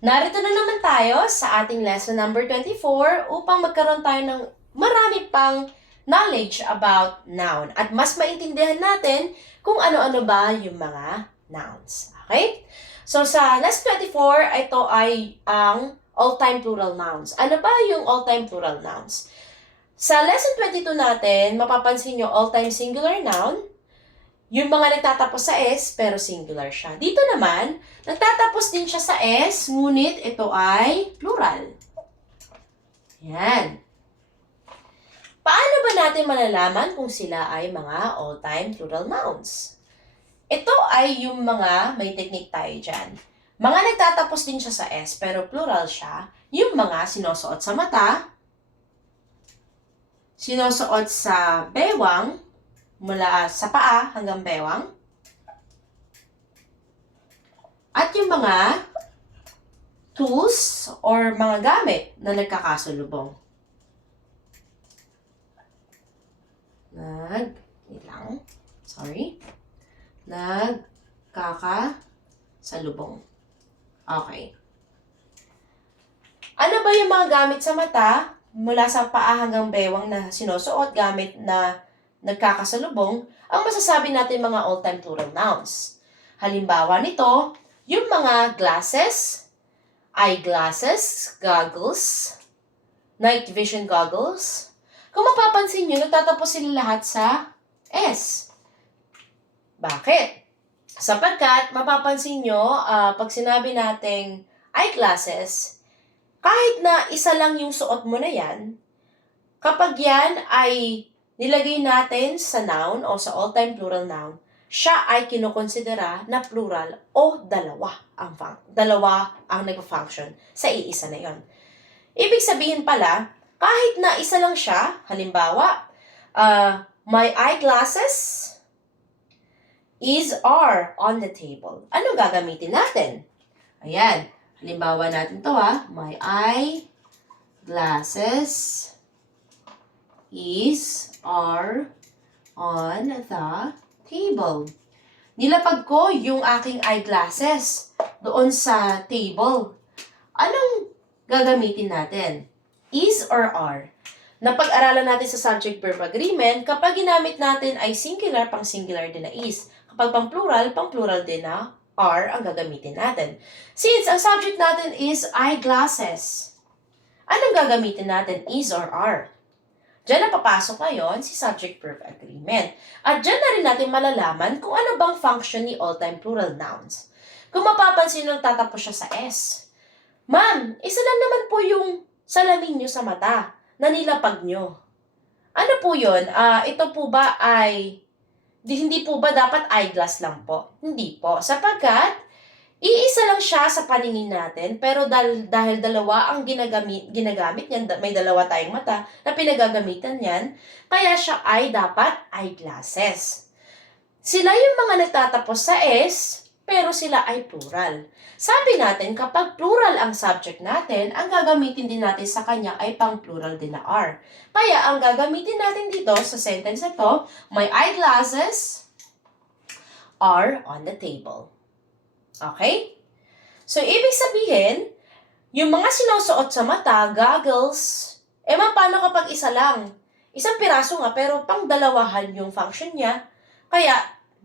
Narito na naman tayo sa ating lesson number 24 upang magkaroon tayo ng marami pang knowledge about noun at mas maintindihan natin kung ano-ano ba yung mga nouns. Okay? So sa lesson 24, ito ay ang all-time plural nouns. Ano ba yung all-time plural nouns? Sa lesson 22 natin, mapapansin nyo all-time singular noun, yung mga nagtatapos sa S, pero singular siya. Dito naman, nagtatapos din siya sa S, ngunit ito ay plural. Yan. Paano ba natin malalaman kung sila ay mga all-time plural nouns? Ito ay yung mga, may technique tayo dyan. Mga nagtatapos din siya sa S, pero plural siya, yung mga sinusuot sa mata, sinusuot sa bewang, mula sa paa hanggang bewang. At yung mga tools or mga gamit na nagkakasalubong. Nagkakasalubong. Okay. Ano ba yung mga gamit sa mata mula sa paa hanggang bewang na sinusuot gamit na nagkakasalubong? Ang masasabi natin mga all-time plural nouns. Halimbawa nito, yung mga glasses, eyeglasses, goggles, night vision goggles. Kung mapapansin nyo, nagtatapos sila lahat sa S. Bakit? Sapagkat, mapapansin nyo, pag sinabi nating eyeglasses, kahit na isa lang yung suot mo na yan, kapag yan ay nilagay natin sa noun o sa all-time plural noun, siya ay kinukonsidera na plural o dalawa ang nag-function sa iisa na yon. Ibig sabihin pala, kahit na isa lang siya, halimbawa, my eyeglasses are on the table. Ano gagamitin natin? Ayan, halimbawa natin to my eyeglasses are on the table. Nilapag ko yung aking eyeglasses doon sa table. Anong gagamitin natin? Is or are? Napag-aralan natin sa subject-verb agreement, kapag ginamit natin ay singular, pang-singular din na is. Kapag pang-plural din na are ang gagamitin natin. Since ang subject natin is eyeglasses, anong gagamitin natin? Is or are? Diyan na papasok ngayon si subject-verb agreement. At diyan na rin natin malalaman kung ano bang function ni all-time plural nouns. Kung mapapansin nyo, tatapos siya sa S. Ma'am, isa lang naman po yung salamin nyo sa mata na nilapag nyo. Ano po yun? Ito po ba ay, hindi po ba dapat eyeglass lang po? Hindi po. Sapagkat, iisa lang siya sa paningin natin, pero dahil dalawa ang ginagamit niyan, may dalawa tayong mata na pinagagamitan niyan, kaya siya ay dapat eyeglasses. Sila yung mga nagtatapos sa S, pero sila ay plural. Sabi natin, kapag plural ang subject natin, ang gagamitin din natin sa kanya ay pang-plural din na are. Kaya ang gagamitin natin dito sa sentence na to, my eyeglasses are on the table. Okay? So, ibig sabihin, yung mga sinusuot sa mata, goggles, paano kapag isa lang? Isang piraso nga, pero pang dalawahan yung function niya. Kaya,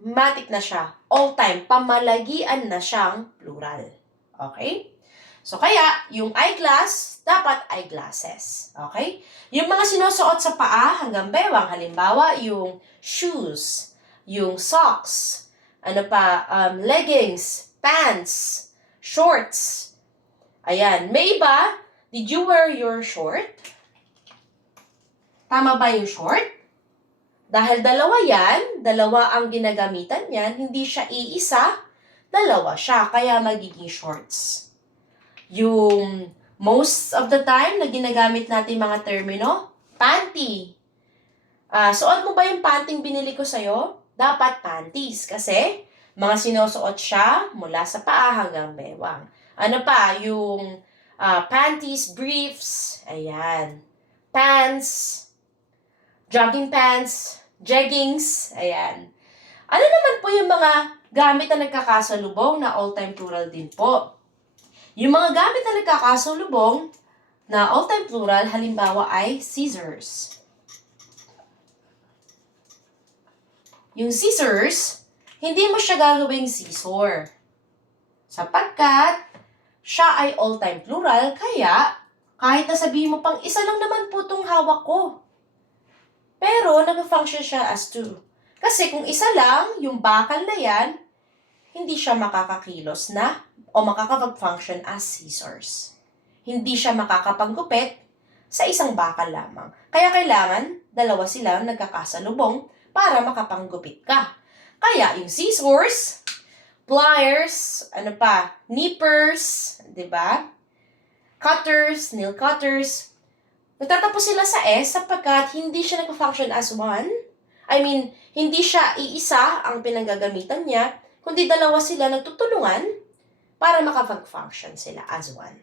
matic na siya. All time, pamalagian na siyang plural. Okay? So, kaya, yung eyeglass, dapat eyeglasses. Okay? Yung mga sinusuot sa paa hanggang bewang, halimbawa, yung shoes, yung socks, leggings, pants, shorts. Ayan. May iba, did you wear your short? Tama ba yung short? Dahil dalawa ang ginagamitan niyan, hindi siya iisa, dalawa siya, kaya magiging shorts. Yung most of the time na ginagamit natin mga termino, panty. Suot mo ba yung panting binili ko sa'yo? Dapat panties, kasi mga sinusuot siya mula sa paa hanggang bewang. Ano pa? Yung panties, briefs, ayan. Pants, jogging pants, jeggings, ayan. Ano naman po yung mga gamit na nagkakasalubong na all-time plural din po? Yung mga gamit na nagkakasalubong na all-time plural, halimbawa ay scissors. Yung scissors, hindi mo siya gagawing scissor. Sapagkat siya ay all-time plural, kaya kahit nasabihin mo pang isa lang naman po itong hawak ko. Pero nag-function siya as two. Kasi kung isa lang, yung bakal na yan, hindi siya makakakilos na o makakapag-function as scissors. Hindi siya makakapanggupit sa isang bakal lamang. Kaya kailangan, dalawa silang nagkakasalubong para makapanggupit ka. Kaya yung scissors, pliers, nippers, di ba? Cutters, nail cutters. Nagtatapos sila sa S sapagkat hindi siya nag-function as one. Hindi siya iisa ang pinanggagamitan niya, kundi dalawa sila nagtutulungan para makapag-function sila as one.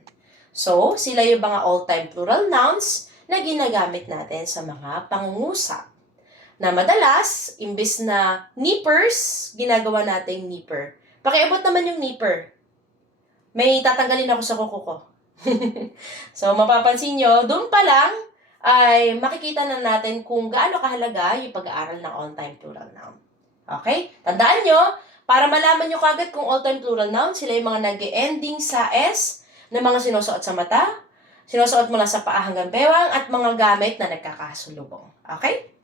So, sila yung mga all-time plural nouns na ginagamit natin sa mga pangungusap. Na madalas, imbis na nippers, ginagawa natin nipper. Pakiabot naman yung nipper. May tatanggalin ako sa kuko ko. So, mapapansin nyo, doon pa lang ay makikita na natin kung gaano kahalaga yung pag-aaral ng all-time plural noun. Okay? Tandaan nyo, para malaman nyo kagad kung all-time plural noun, sila yung mga nag-ending sa S na mga sinusuot sa mata, sinusuot mula sa paa hanggang bewang, at mga gamit na nagkakasulubong. Okay?